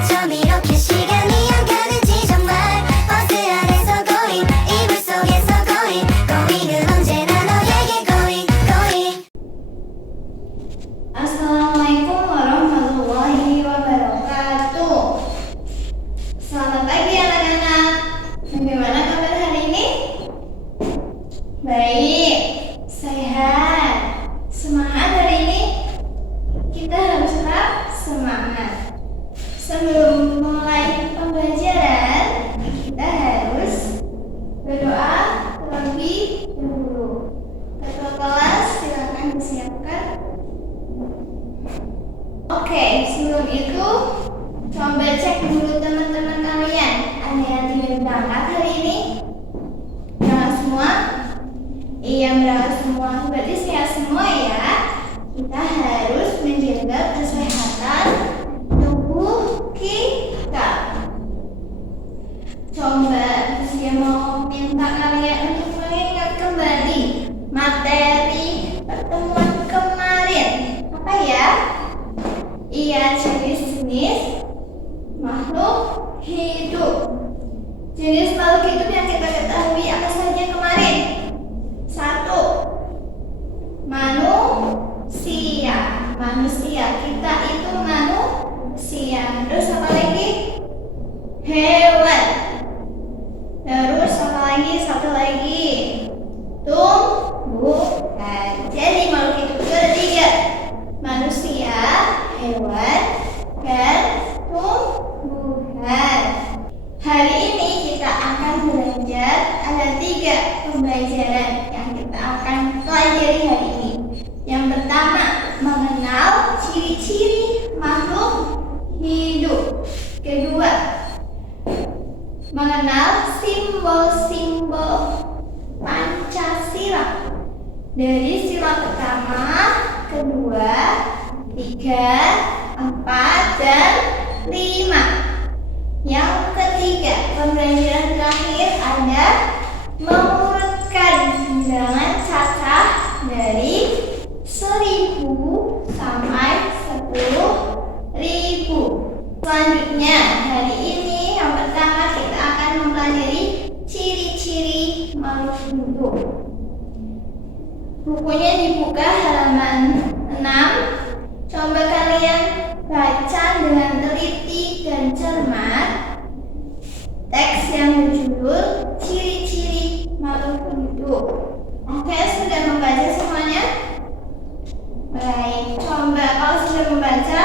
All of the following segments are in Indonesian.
어쩜 이렇게 시간이 안 가는지 정말 버스 안에서 고인 이불 속에서 고인 고인은 언제나 너에게 고인 고인. Assalamualaikum warahmatullahi wabarakatuh. Selamat pagi anak-anak. Bagaimana kabar hari ini? Baik, sehat. Semangat hari ini? Kita harus tetap semangat. Sebelum mulai pembelajaran, kita harus berdoa terlebih dahulu. Ketua kelas silakan disiapkan. Oke, sebelum itu coba cek dulu teman-teman kalian. Ada yang tidak berangkat hari ini? Berangkat semua? Iya, berangkat semua. Berarti sehat semua ya. Kita harus menjaga kesehatan tubuh kita. Coba saya mau minta kalian untuk mengingat kembali materi pertemuan kemarin. Apa ya? Iya, jenis-jenis makhluk hidup. Jenis makhluk hidup yang kita ketahui apa saja kemarin? 1. Manusia. Manusia, kita itu manusia. Terus apa lagi? Hewan. Terus apa lagi? Satu lagi. Tumbuhan. Jadi makhluk hidup itu ada 3. Manusia, hewan, dan tumbuhan. Hari ini kita akan belajar ada 3 pembelajaran yang kita akan pelajari hari ini. Yang pertama, mengenal ciri-ciri makhluk hidup. Kedua, mengenal simbol-simbol Pancasila. Dari sila pertama, kedua, 3, 4, dan 5. Yang ketiga, pembelajaran terakhir ada mengurutkan bilangan cacah dari 1000 sampai 10.000. Selanjutnya, hari ini yang pertama kita akan mempelajari ciri-ciri makhluk hidup. Bukunya dibuka halaman 6. Coba kalian baca dengan teliti dan cermat teks yang berjudul ciri-ciri makhluk hidup. Oke, sudah membaca semuanya? Baik, coba kalau sudah membaca,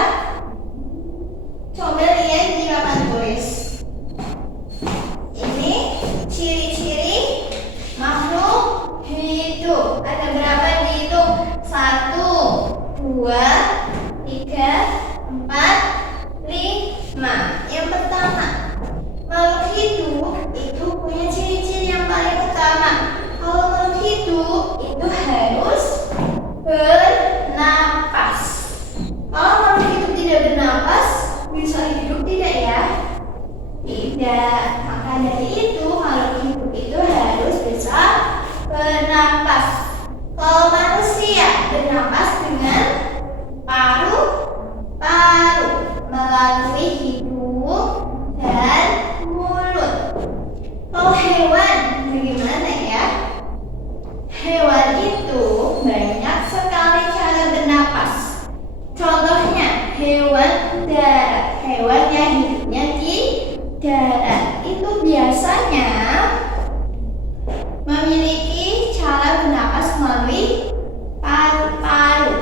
coba lihat di papan tulis. Ini ciri-ciri makhluk hidup. Ada berapa dihitung? 1, 2, 3, 4, 5. Yang pertama, makhluk hidup itu punya ciri-ciri yang paling utama. Kalau makhluk hidup itu harus bernapas. Kalau makhluk hidup tidak bernapas, bisa hidup tidak ya? Tidak. Maka dari itu makhluk hidup itu harus bisa bernapas. Kalau manusia bernapas dengan paru-paru melalui hidung dan mulut. Kalau hewan bagaimana ya? Hewan itu banyak sekali cara bernapas. Contohnya hewan darat. Hewan yang hidupnya di darat itu biasanya memiliki cara bernapas melalui paru-paru.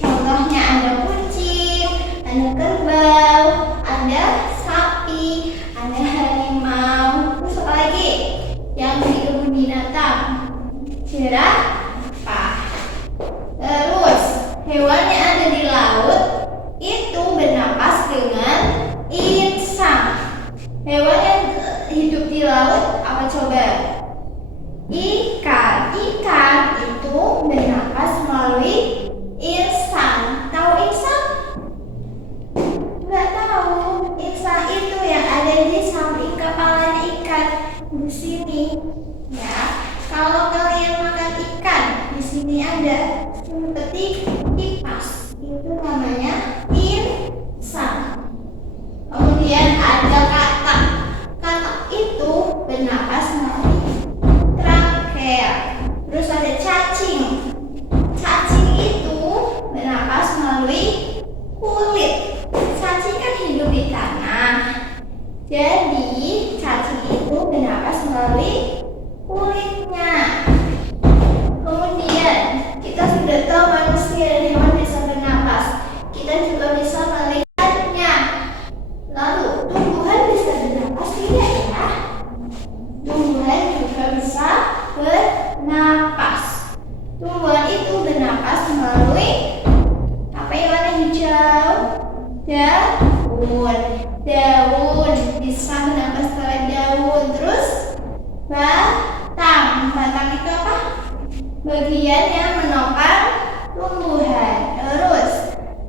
Contohnya ada kucing, ada kerbau, ada sapi, ada harimau. Terus apa lagi? Yang di kebun binatang, jerapah. Terus hewan yang ada di laut itu bernapas dengan insang. Hewan yang hidup di laut apa coba? Ikan. Ikan itu bernapas melalui insang. Tahu insang? Nggak tahu. Insang itu yang ada di samping kepala ikan di sini. Ya, kalau kalian makan ikan, di sini ada seperti kipas. Itu namanya insang. Kemudian daun, bisa bernapas lewat daun. Terus batang. Batang itu apa? Bagian yang menopang tumbuhan. Terus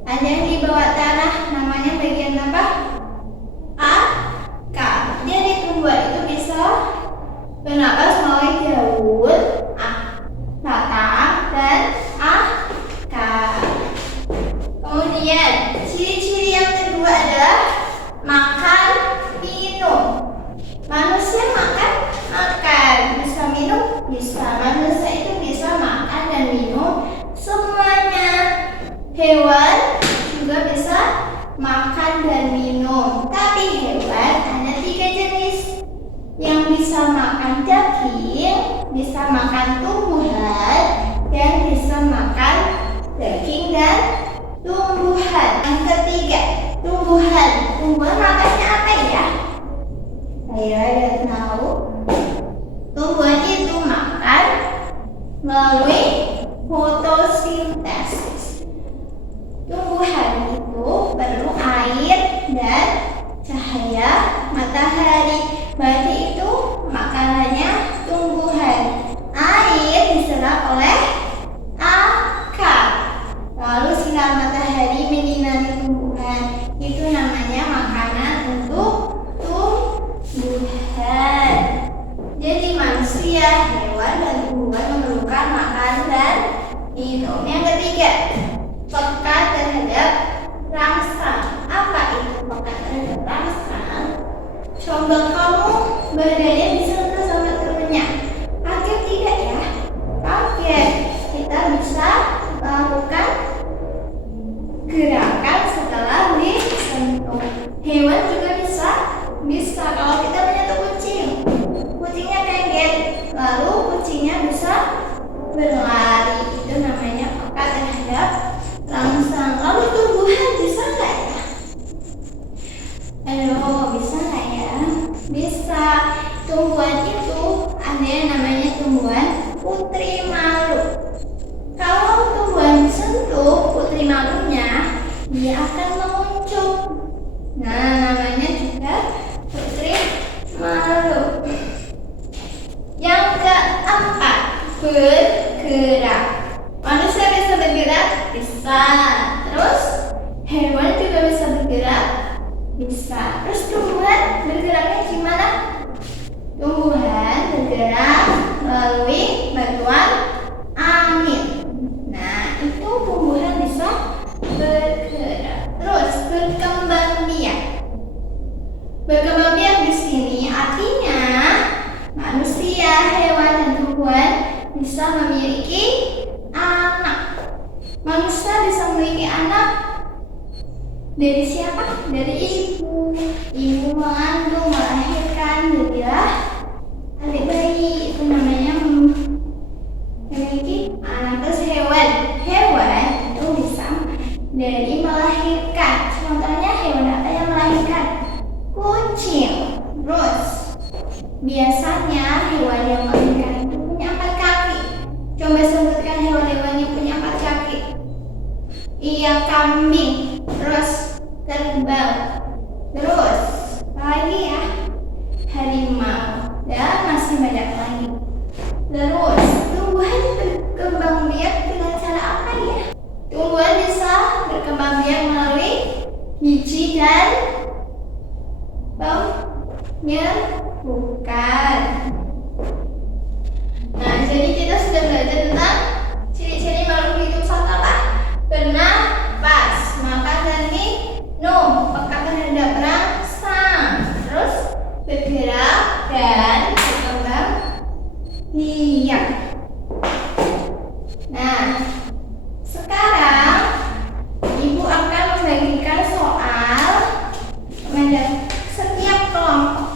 ada yang di bawah tanah, namanya bagian apa? Akar. Jadi tumbuhan itu bisa bernapas melalui daun, batang, dan akar. Kemudian ciri-ciri yang kedua adalah makan, minum. Manusia makan, bisa minum, bisa. Manusia itu bisa makan dan minum semuanya. Hewan juga bisa makan dan minum. Tapi hewan ada 3 jenis. Yang bisa makan daging, bisa makan tumbuhan, dan bisa makan daging dan tumbuhan. Yang ketiga, tumbuhan. Tumbuhan makannya apa ya? Ayo ada tahu? Tumbuhan itu makan melalui fotosintesis. Tumbuhan itu perlu air dan cahaya matahari. Berarti itu makanannya tumbuhan. Air diserap oleh akar. Lalu sinar matahari menyinari tumbuhan. Itu namanya makanan untuk tumbuhan. Jadi manusia, hewan, dan tumbuhan memerlukan makan dan minum. Yang ketiga, peka terhadap rangsang. Apa itu peka terhadap rangsang? Coba kamu bergaya bisa sama temennya. Kaget tidak ya? Kaget. Kita bisa melakukan gerakan setelah disentuh. Hewan juga bisa. Kalau kita menyentuh kucing, kucingnya kaget, lalu kucingnya bisa berlari. Itu namanya peka terhadap rangsang. Lalu tumbuhan bisa nggak ya? Ayo, bisa nggak ya? Bisa. Tumbuhan itu ada yang namanya tumbuhan putri malu. Kalau tumbuhan disentuh putri malunya, dia akan mengucuk. Nah, namanya juga putri malu. Yang keempat, bergerak. Manusia bisa bergerak? Bisa. Terus hewan juga bisa bergerak? Bisa. Terus tumbuhan bergeraknya gimana? Tumbuhan bergerak melalui bantuan angin. Nah, itu tumbuhan bisa bergerak. Terus berkembang biak. Berkembang biak di sini artinya manusia, hewan, dan tumbuhan bisa memiliki anak. Manusia bisa memiliki anak dari siapa? Dari ibu. Ibu mengandung, melahirkan, jadilah adik bayi. Itu namanya memiliki anak. Terus hewan itu bisa dari melahirkan. Contohnya hewan apa yang melahirkan? Kucing. Terus biasanya hewan yang melahirkan itu punya 4 kaki. Coba sebutkan hewan-hewan yang punya 4 kaki. Iya, kambing. Terus kerbau. Terus apa lagi ya? Harimau. Dan masih banyak lagi. Terus tumbuhan berkembang biak dengan cara apa ya? Tumbuhan bisa berkembang biak melalui biji dan bukan. Nah, jadi kita sudah belajar tentang ciri-ciri makhluk hidup saat apa? Bernapas, makan dan minum, peka terhadap rangsang, terus bergerak dan berkembang biak. Nah, sekarang Ibu akan membagikan soal kepada setiap kelompok.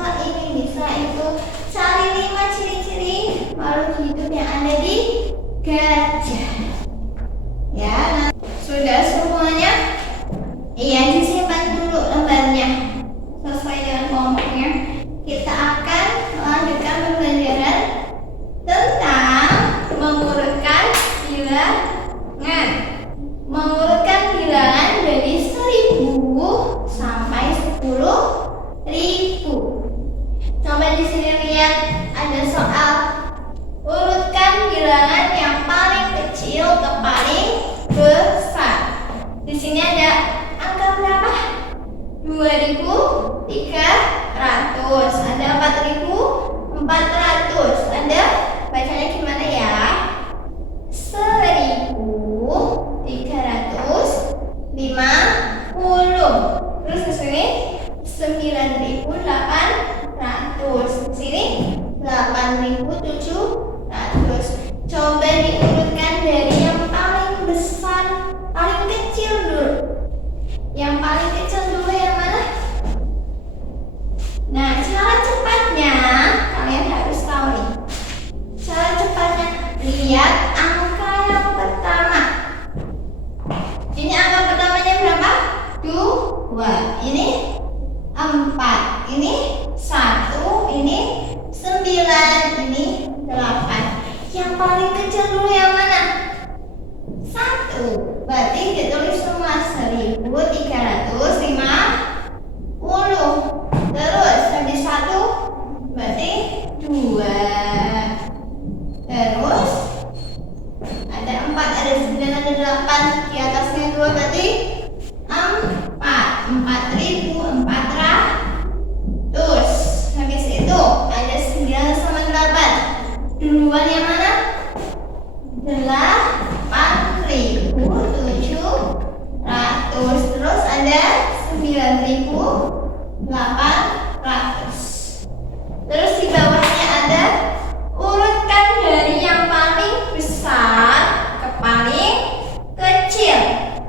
bisa ini, bisa itu. Cari 5 ciri-ciri makhluk hidup yang ada di gajah. Ya, nah, sudah semuanya? Iya, disimpan dulu lembarnya sesuai dengan kelompoknya. Kita akan melanjutkan pembelajaran tentang mengurutkan bilangan. Mengurutkan bilangan dari 1000 sampai 10.000. Coba di sini lihat ada soal. Urutkan bilangan yang paling kecil ke paling besar. Di sini ada angka berapa? 2.300. Ada 4.400. Ada bacanya gimana ya? 1.350. Terus ke sini 9.800. Di sini 8.700. Coba diurutkan dari yang paling besar, paling kecil dulu. Yang paling kecil dulu yang mana? Nah, cara cepatnya kalian harus tahu nih. Cara cepatnya, lihat angka yang pertama. Ini angka pertamanya berapa? 2. Ini 4. Ini 1. Ini 9. Ini 8. Yang paling kecil dulu yang mana? 1. Berarti ditulis semua 1.350. Terus habis 1 berarti 2. Terus ada 4, ada 9, ada 8. Di atasnya 2 berarti 4. 4.400. Habis itu ada 9 sama 8. Duluan yang mana? 8.700. Terus ada 9.800. Terus di bawahnya ada urutkan dari yang paling besar ke paling kecil.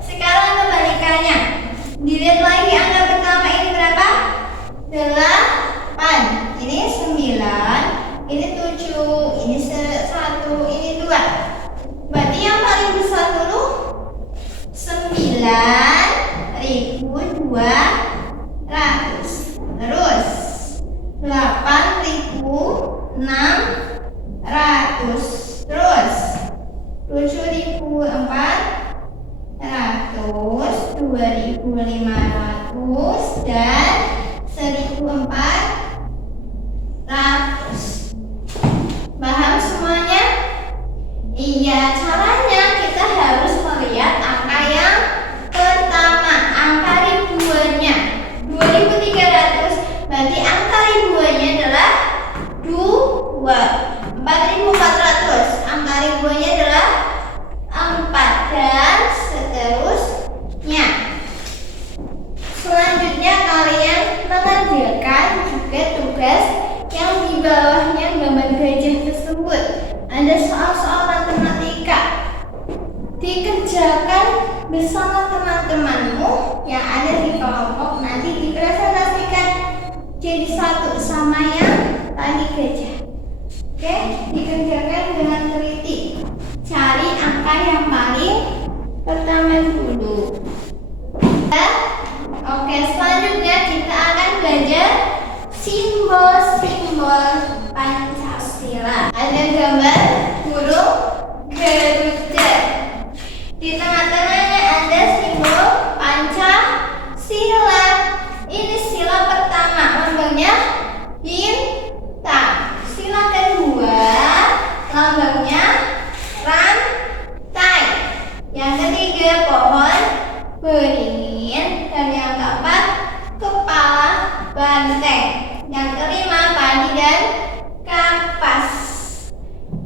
Sekarang kebalikannya. Dilihat lagi angka pertama ini berapa? 8. Ini 9. Ini 7. Ini 1. Ini 2. Berarti yang paling besar dulu 9.200. Terus 8.600. Terus 7.400, 2.500 dan 1.400. Paham semuanya? Iya, caranya kita harus melihat angka yang pertama, angka ribuannya. 2.300 berarti angka ribuannya adalah 2. 4.400 angka ribuannya adalah 4 dan seterusnya. Selanjutnya kalian mengerjakan juga tugas yang di bawahnya gambar gajah tersebut. Ada soal-soal matematika. Dikerjakan bersama teman-temanmu yang ada di kelompok. Nanti dipresentasikan jadi satu sama yang tadi gajah. Oke, dikerjakan dengan teliti. Cari angka yang paling pertama dulu. Oke, selanjutnya kita akan belajar simbol-simbol Pancasila. Ada gambar burung Garuda. Di tengah-tengahnya ada simbol Pancasila. Ini sila pertama, lambangnya bintang. Sila kedua, lambangnya rantai. Yang ketiga, pohon beringin. Dan yang keempat, kepala banteng. Yang kelima, padi dan kapas.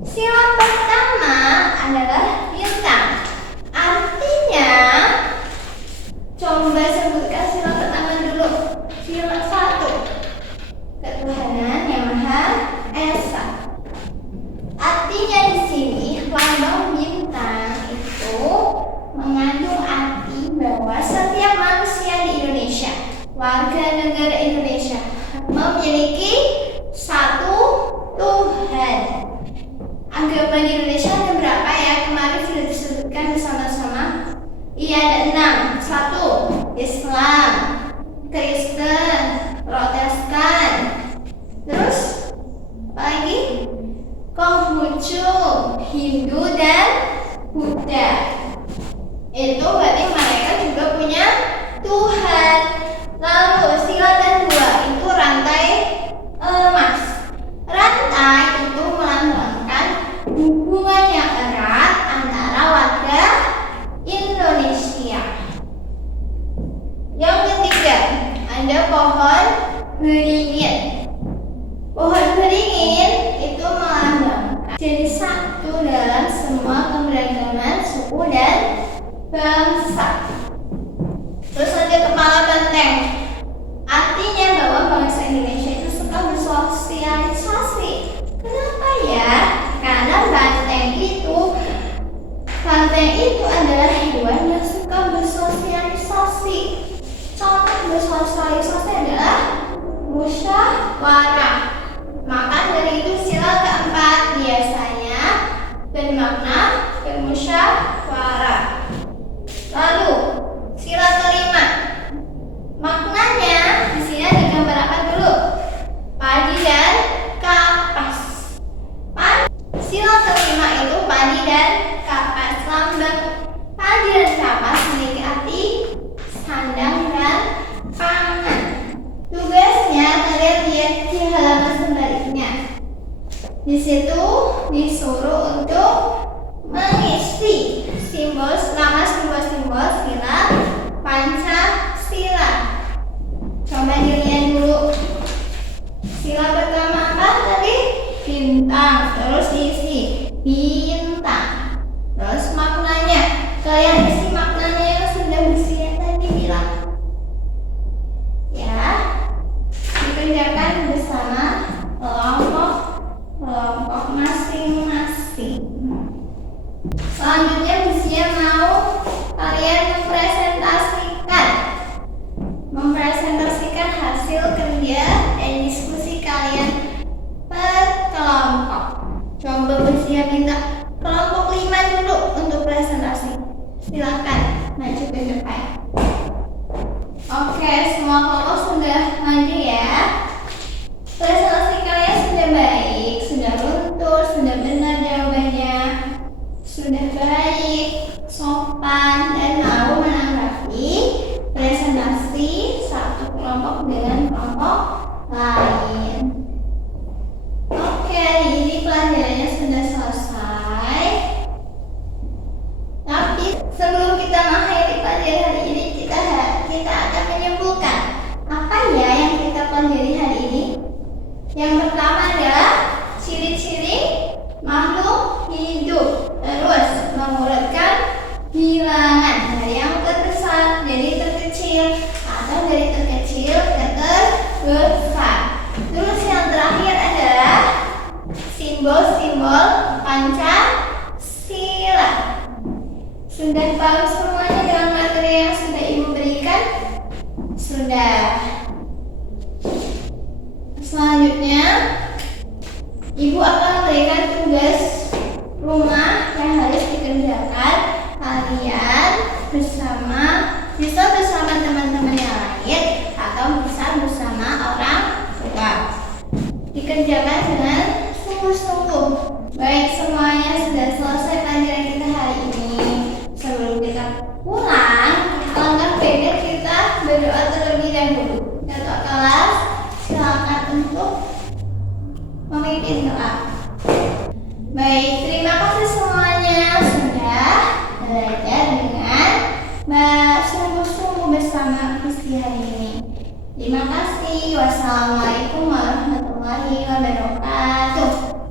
Sila pertama adalah bintang. Artinya, coba sebutkan sila pertama dulu. Sila 1, ketuhanan yang Maha Esa. Artinya di sini lambang bintang itu mengandung arti bahwa setiap manusia di Indonesia, warga negara Indonesia, memiliki Agama di Indonesia ada berapa ya? Kemarin sudah disebutkan bersama-sama. Iya, ada 6. 1. Islam, Kristen, Protestan. Terus apa lagi? Konghucu, Hindu dan Buddha. Itu berarti mereka juga punya Tuhan. Lalu sila dan dua itu rantai emas. Rantai itu melambangkan hubungan yang erat antara warga Indonesia. Yang ketiga, ada pohon beringin. Pohon beringin itu melambangkan jadi satu dalam semua keberagaman suku dan bangsa. Terus ada kepala banteng. Artinya bahwa bangsa Indonesia itu suka bersosialisasi. Kenapa ya? Karena banteng itu adalah hewan yang suka bersosialisasi. Contoh bersosialisasi adalah musyawarah. Maka dari itu sila keempat biasanya bermakna bermusyawarah. Lalu sila kelima, maknanya di sini ada gambar apa dulu? Padi dan kapas. Sila kelima itu padi dan kapas. Lambang padi dan kapas memiliki arti sandang dan pangan. Tugasnya kalian lihat di halaman sebaliknya. Di situ disuruh untuk mengisi nama simbol-simbol sila Pancasila. Coba dilihat dulu. Sila pertama apa tadi? Bintang. Terus diisi bintang. Terus maknanya. Kalian isi maknanya yang sudah bersedia tadi bilang. Ya. Dikerjakan bersama kelompok masing-masing. Selanjutnya Busia mau kalian mempresentasikan hasil kerja dan diskusi kalian per kelompok. Coba Busia minta kelompok 5 dulu untuk presentasi. Silakan maju ke depan. Oke, semua kelompok sudah maju ya. Presentasi kalian sudah baik, sudah luntur, sudah benar jawabannya, sudah baik, sopan, dan mau menanggapi presentasi satu kelompok dengan kelompok lain. Oke, ini pelajarannya sudah selesai. Tapi sebelum kita mengakhiri pelajaran hari ini, kita akan menyimpulkan apa ya yang kita pelajari hari ini. Yang pertama adalah ciri-ciri makhluk hidup. Terus mengurutkan bilangan dari yang terbesar jadi terkecil atau dari terkecil ke terbesar. Terus yang terakhir adalah simbol-simbol Pancasila. Sudah paham semuanya dengan materi yang sudah Ibu berikan? Sudah. Selanjutnya Ibu akan memberikan tugas rumah yang harus dikerjakan. Kalian bisa bersama teman-teman yang lain atau bisa bersama orang tua. Dikerjakan dengan sungguh-sungguh. Baik, semuanya sudah selesai pelajaran kita hari ini. Sebelum kita pulang, alangkah baiknya kita berdoa terlebih dahulu. Ketua kelas, silakan untuk memimpin doa. Baik, terima kasih semuanya sudah belajar dengan sungguh-sungguh bersama Gusti hari ini. Terima kasih. Wassalamualaikum warahmatullahi wabarakatuh.